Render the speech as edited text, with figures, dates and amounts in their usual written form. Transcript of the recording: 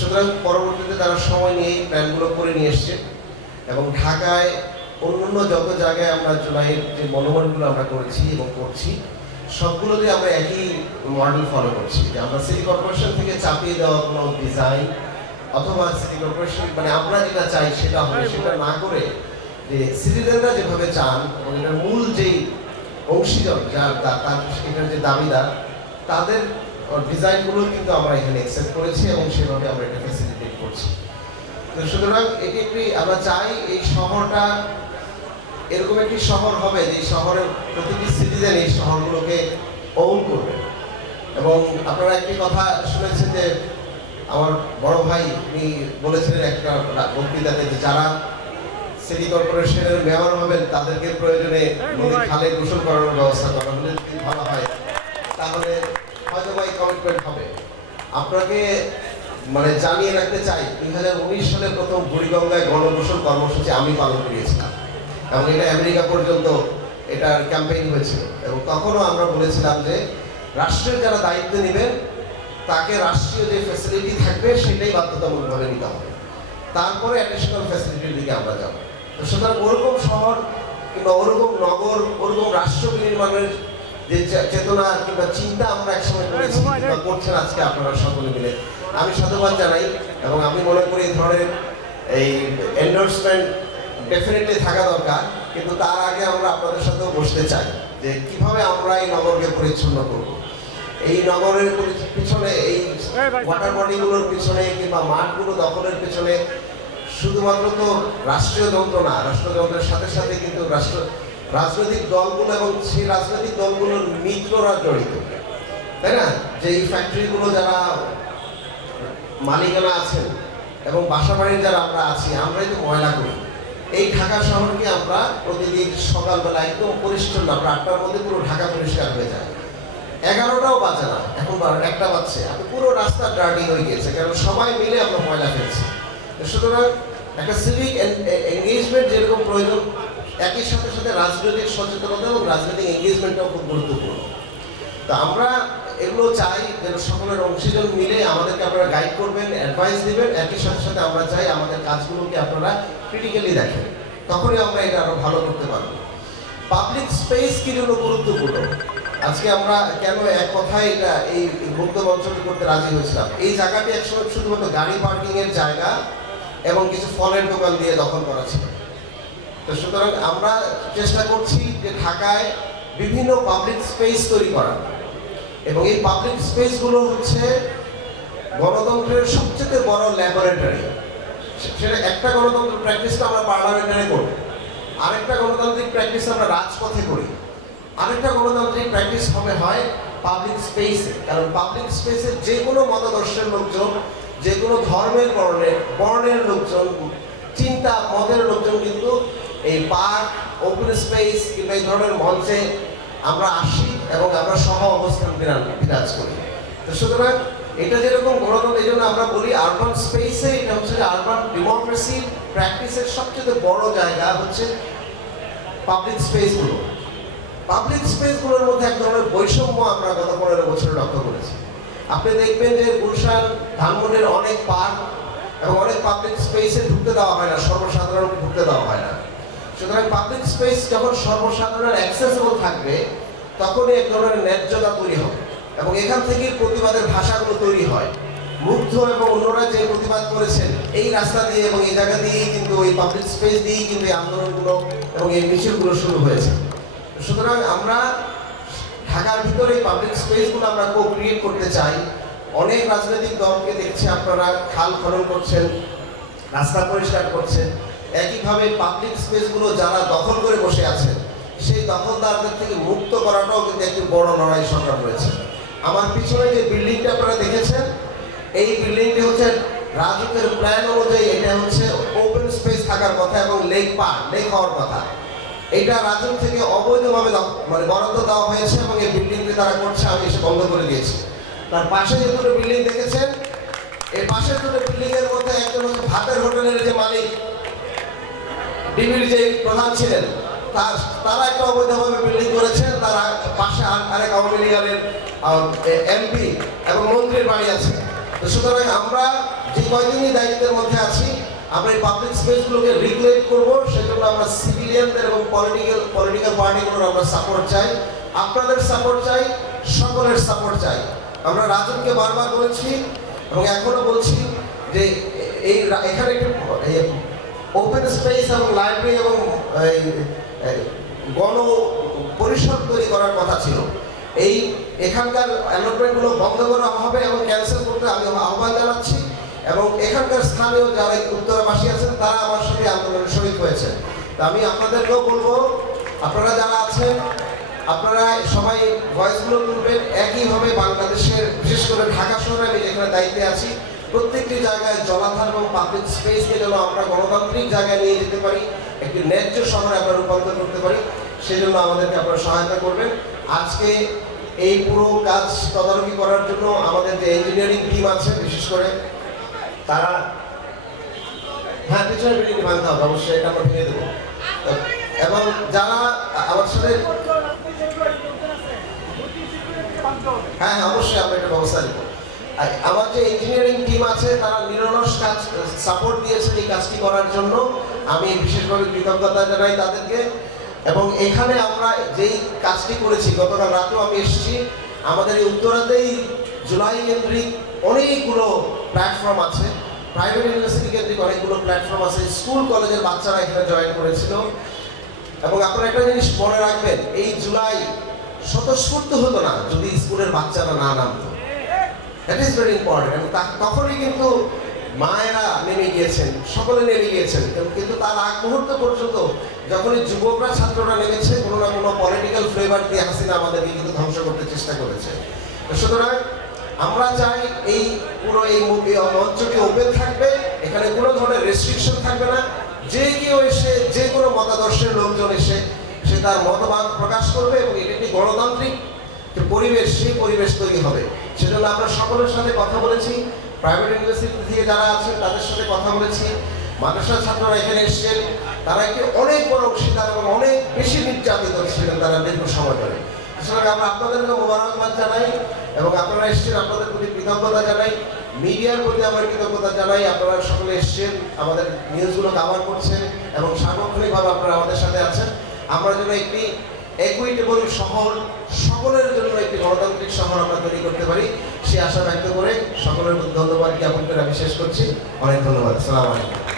সুতরাং পরবর্তীতে তারা সময় নিয়ে এই প্ল্যানগুলো করে নিয়ে এসছে এবং ঢাকায় অন্যান্য যত জায়গায় আমরা জুলাইয়ের যে মনোমনগুলো আমরা করেছি এবং করছি সবগুলোতে আমরা একই মডেল ফলো করছি যে আমরা সিটি কর্পোরেশন থেকে চাপিয়ে দেওয়া কোনো ডিজাইন অথবা সিটি কর্পোরেশন মানে আমরা যেটা চাই সেটা হবে সেটা না করে যে সিটিজেনরা যেভাবে চান এবং এটার মূল যেই অংশীজন যার এটার যে দাবিদার তাদের ডিজাইনগুলো কিন্তু আমরা এখানে অ্যাকসেপ্ট করেছি এবং সেভাবে আমরা এটা ফ্যাসিলিটেট করছি। তো সুতরাং এটি একটি আমরা চাই এই শহরটা এরকম একটি শহর হবে যে শহরের প্রতিটি সিটিজেন এই শহরগুলোকে ওন করবে। এবং আপনারা একটি কথা শুনেছেন যে আমার বড় ভাই উনি বলেছিলেন একটা বক্তৃতাতে যে যারা সিটি কর্পোরেশনের মেয়র হবেন তাদেরকে প্রয়োজনে নদী খালে গোসল করানোর ব্যবস্থা করা হলে যদি ভালো হয় তাহলে হয়তো বা এই কমিটমেন্ট হবে। আপনাকে মানে জানিয়ে রাখতে চাই 2019 সালে প্রথম বুড়িগঙ্গায় গণগোসল কর্মসূচি আমি পালন করিয়েছিলাম এবং এটা আমেরিকা পর্যন্ত এটার ক্যাম্পেইন হয়েছিল এবং তখনও আমরা বলেছিলাম যে রাষ্ট্রের যারা দায়িত্ব নেবেন তাকে রাষ্ট্রীয় যে ফ্যাসিলিটি থাকবে সেটাই বাধ্যতামূলকভাবে নিতে হবে, তারপরে অ্যাডিশনাল ফ্যাসিলিটির দিকে আমরা যাব। তো সুতরাং ওরকম শহর কিংবা ওরকম নগর ওরকম রাষ্ট্র বিনির্মাণের যে চেতনা কিংবা চিন্তা আমরা একসময় করেছি কিংবা করছেন আজকে আপনারা সকলে মিলে আমি সাধুবাদ জানাই এবং আমি মনে করি এই ধরনের এই এন্ডোর্সমেন্ট ডেফিনেটলি থাকা দরকার, কিন্তু তার আগে আমরা আপনাদের সাথেও বসতে চাই যে কিভাবে আমরা এই নগরকে পরিচ্ছন্ন করব। এই নগরের পিছনে এই ওয়াটার বডিগুলোর পিছনে কিংবা মাঠগুলো দখলের পিছনে শুধুমাত্র তো রাষ্ট্রীয় যন্ত্র না, রাষ্ট্রযন্ত্রের সাথে সাথে কিন্তু রাজনৈতিক দলগুলো এবং সেই রাজনৈতিক দলগুলোর মিত্ররা জড়িত, তাই না? যে এই ফ্যাক্টরিগুলো যারা মালিকানা আছেন এবং বাসাবাড়ির যারা আমরা আছি আমরাই তো ময়লা করি। এই ঢাকা শহরকে আমরা প্রতিদিন সকালবেলা একদম পরিষ্কার না, আমরা 8টার মধ্যে পুরো ঢাকা পরিষ্কার হয়ে যায়, 11টাও বাজে না, এখন 1টা বাজছে, পুরো রাস্তা ডার্টি হয়ে গিয়েছে কারণ সবাই মিলে আমরা ময়লা ফেলছি। সুতরাং একটা সিভিক এনগেজমেন্ট যেরকম প্রয়োজন একই সাথে সাথে রাজনৈতিক সচেতনতা এবং রাজনৈতিক এনগেজমেন্টটাও খুব গুরুত্বপূর্ণ। তো আমরা এগুলো চাই যেন সকলের অংশীজন মিলে আমাদেরকে আপনারা গাইড করবেন, অ্যাডভাইস দিবেন, একই সাথে সাথে আমরা চাই আমাদের কাজগুলোকে আপনারা ক্রিটিক্যালি দেখেন, তখনই আমরা এটা আরো ভালো করতে পারবো। পাবলিক স্পেস কি জন্য গুরুত্বপূর্ণ আজকে আমরা কেন এক কথায় এটা এই বক্তব্য অঞ্চলটি করতে রাজি হয়েছিলাম। এই জায়গাটি একসময় শুধুমাত্র গাড়ি পার্কিং এর জায়গা এবং কিছু ফলের দোকান দিয়ে দখল করা ছিল। তো সুতরাং আমরা চেষ্টা করছি যে ঢাকায় বিভিন্ন পাবলিক স্পেস তৈরি করা এবং এই পাবলিক স্পেসগুলো হচ্ছে গণতন্ত্রের সবচেয়ে বড় ল্যাবরেটরি। সেটা একটা গণতন্ত্র প্র্যাকটিসটা আমরা পার্লামেন্টারে করি, আরেকটা গণতান্ত্রিক প্র্যাকটিস আমরা রাজপথে করি, আরেকটা গণতান্ত্রিক প্র্যাকটিস হয় পাবলিক স্পেসে। কারণ পাবলিক স্পেসে যে কোনো মতাদর্শের লোকজন, যে কোনো ধর্মের বর্ণের লোকজন, চিন্তা মতের লোকজন কিন্তু এই পার্ক, ওপেন স্পেস কিংবা এই ধরনের মঞ্চে আমরা আসি এবং আমরা সহ অবস্থান বিরাজ করি। তো সুতরাং এটা যেরকম গণতন্ত্র, এই জন্য আমরা বলি আরবান স্পেসে এটা হচ্ছে আরবান ডেমোক্রেসি প্র্যাকটিসের সবচেয়ে বড় জায়গা হচ্ছে পাবলিক স্পেসগুলো। পাবলিক স্পেসগুলোর মধ্যে এক ধরনের বৈষম্য আমরা গত 15 বছরে লক্ষ্য করেছি। আপনি দেখবেন যে গুলশান, ধানমন্ডির অনেক পার্ক এবং অনেক পাবলিক স্পেসে ঢুকতে দেওয়া হয় না, সর্বসাধারণকে ঢুকতে দেওয়া হয় না। সুতরাং পাবলিক স্পেস যখন সর্বসাধারণের অ্যাক্সেসিবল থাকবে তখনই এক ধরনের ন্যায্যতা তৈরি হবে এবং এখান থেকেই প্রতিবাদের ভাষাগুলো তৈরি হয়। মুগ্ধ এবং অন্যরা যে প্রতিবাদ করেছেন এই রাস্তা দিয়ে এবং এই জায়গা দিয়েই কিন্তু এই পাবলিক স্পেস দিয়েই কিন্তু এই আন্দোলনগুলো এবং এই মিছিলগুলো শুরু হয়েছে। সুতরাং আমরা ঢাকার ভিতরে এই পাবলিক স্পেসগুলো আমরা ক্রিয়েট করতে চাই। অনেক রাজনৈতিক দলকে দেখছি আপনারা খাল খনন করছেন, রাস্তা পরিষ্কার করছেন, একইভাবে পাবলিক স্পেসগুলো যারা দখল করে বসে আছেন সেই দখলদারদের থেকে মুক্ত করাটাও কিন্তু একটি বড় লড়াই সংগ্রাম রয়েছে। আমার পিছনে যে বিল্ডিংটা আপনারা দেখেছেন এই বিল্ডিংটি হচ্ছে রাজুকের প্ল্যান অনুযায়ী এটা হচ্ছে ওপেন স্পেস থাকার কথা এবং লেক হওয়ার কথা। এটা রাজুক থেকে অবৈধভাবে মানে বরাদ্দ দেওয়া হয়েছে এবং এই বিল্ডিংটি তারা করছে, আমি এসে বন্ধ করে দিয়েছি। তার পাশে যে দুটো বিল্ডিং দেখেছেন এই পাশের দুটো বিল্ডিং এর মধ্যে একজন হচ্ছে ভাতের হোটেলের যে মালিক, ডিবির যে প্রধান ছিলেন, তারা একটা অবৈধভাবে বিল্ডিং করেছেন। তারা পাশে আরেক আওয়ামী লীগের এমপি এবং মন্ত্রীর বাড়ি আছে। তো সুতরাং আমরা যে কয়দিনই দায়িত্বের মধ্যে আছি, আমরা এই পাবলিক স্পেসগুলোকে রেগুলেট করব। সেজন্য আমরা সিভিলিয়ানদের এবং পলিটিক্যাল পার্টিগুলোর আমরা সাপোর্ট চাই, আপনাদের সাপোর্ট চাই, সকলের সাপোর্ট চাই। আমরা রাজনকে বারবার বলেছি এবং এখনো বলছি যে এখানে একটু ওপেন স্পেস এবং লাইব্রেরি এবং গণ পরিসর তৈরি করার কথা ছিল। এখানকার অ্যালটমেন্টগুলো বন্ধ করা হবে এবং ক্যান্সেল করতে আমি আহ্বান জানাচ্ছি। এবং এখানকার স্থানীয় যারা উত্তরাবাসী আছেন তারা আমার সাথে আন্দোলনে শহীদ হয়েছেন। তা আমি আপনাদেরকেও বলবো, আপনারা যারা আছেন আপনারা সবাই ভয়েসগুলো তুলবেন। একইভাবে বাংলাদেশের বিশেষ করে ঢাকা শহরে আমি যেখানে দায়িত্বে আছি প্রত্যেকটি জায়গায় জলাধার এবং পাবলিক স্পেসকে যেন আমরা গণতান্ত্রিক জায়গায় নিয়ে যেতে পারি, একটি ন্যায্য শহরে আমরা রূপান্তর করতে পারি, সেই জন্য আমাদেরকে আপনারা সহায়তা করবেন। আজকে এই পুরো কাজ তদারকি করার জন্য আমাদের যে ইঞ্জিনিয়ারিং টিম আছে বিশেষ করে তারা, হ্যাঁ পিছনে বিল্ডিং ভাঙতে হবে অবশ্যই, এটা আমরা ভেঙে দেবো। এবং যারা আমার সাথে, হ্যাঁ হ্যাঁ অবশ্যই আমরা একটা ব্যবস্থা নেব। আমার যে ইঞ্জিনিয়ারিং টিম আছে তারা নিরলস কাজ সাপোর্ট দিয়েছে এই কাজটি করার জন্য, আমি বিশেষভাবে কৃতজ্ঞতা জানাই তাদেরকে। এবং এখানে আমরা যেই কাজটি করেছি, গতকাল রাতেও আমি এসেছি, আমাদের এই উত্তরাতেই জুলাই কেন্দ্রিক অনেকগুলো প্ল্যাটফর্ম আছে, প্রাইভেট ইউনিভার্সিটি কেন্দ্রিক অনেকগুলো প্ল্যাটফর্ম আছে, স্কুল কলেজের বাচ্চারা এখানে জয়েন করেছিল। এবং আপনারা একটা জিনিস মনে রাখবেন, এই জুলাই স্বতঃস্ফূর্ত হতো না যদি স্কুলের বাচ্চারা না নামতো। That is very important. এবং তখনই কিন্তু মায়েরা নেমে গিয়েছেন, সকলে নেমে গিয়েছেন, কিন্তু তার আগ মুহূর্ত পর্যন্ত যখনই যুবকরা ছাত্ররা নেমেছে কোনো না কোনো পলিটিক্যাল ফ্লেভার দিয়ে হাসিনা আমাদেরকে কিন্তু ধ্বংস করতে চেষ্টা করেছে। সুতরাং আমরা চাই এই পুরো এই মঞ্চটি ওপেন থাকবে, এখানে কোনো ধরনের রেস্ট্রিকশন থাকবে না। যে কেউ এসে যে কোনো মতাদর্শের লোকজন এসে সে তার মতবাদ প্রকাশ করবে এবং এটি একটি গণতান্ত্রিক পরিবেশ, সেই পরিবেশ তৈরি হবে। সেজন্য আমরা সকলের সাথে কথা বলেছি, প্রাইভেট ইউনিভার্সিটি থেকে যারা আছেন তাদের সাথে কথা বলেছি, মাদ্রাসার ছাত্ররা এখানে এসেছেন, তারা একটি অনেক বড় অংশীদার এবং অনেক বেশি নির্যাতিত ছিলেন তারা দীর্ঘ সময় ধরে। সুতরাং আমরা আপনাদেরকে মোবারকবাদ জানাই এবং আপনারা এসেছেন, আপনাদের প্রতি কৃতজ্ঞতা জানাই, মিডিয়ার প্রতি আমরা কৃতজ্ঞতা জানাই। আপনারা সকলে এসেছেন, আমাদের নিউজগুলো কাভার করছেন এবং সার্বক্ষণিকভাবে আপনারা আমাদের সাথে আছেন। আমরা যেন একটি ইকুইটেবল শহর, সকলের জন্য একটি গণতান্ত্রিক শহর আমরা তৈরি করতে পারি, সে আশা ব্যক্ত করে সকলের প্রতি ধন্যবাদ জ্ঞাপন করে আমি শেষ করছি। অনেক ধন্যবাদ। আসসালামু আলাইকুম।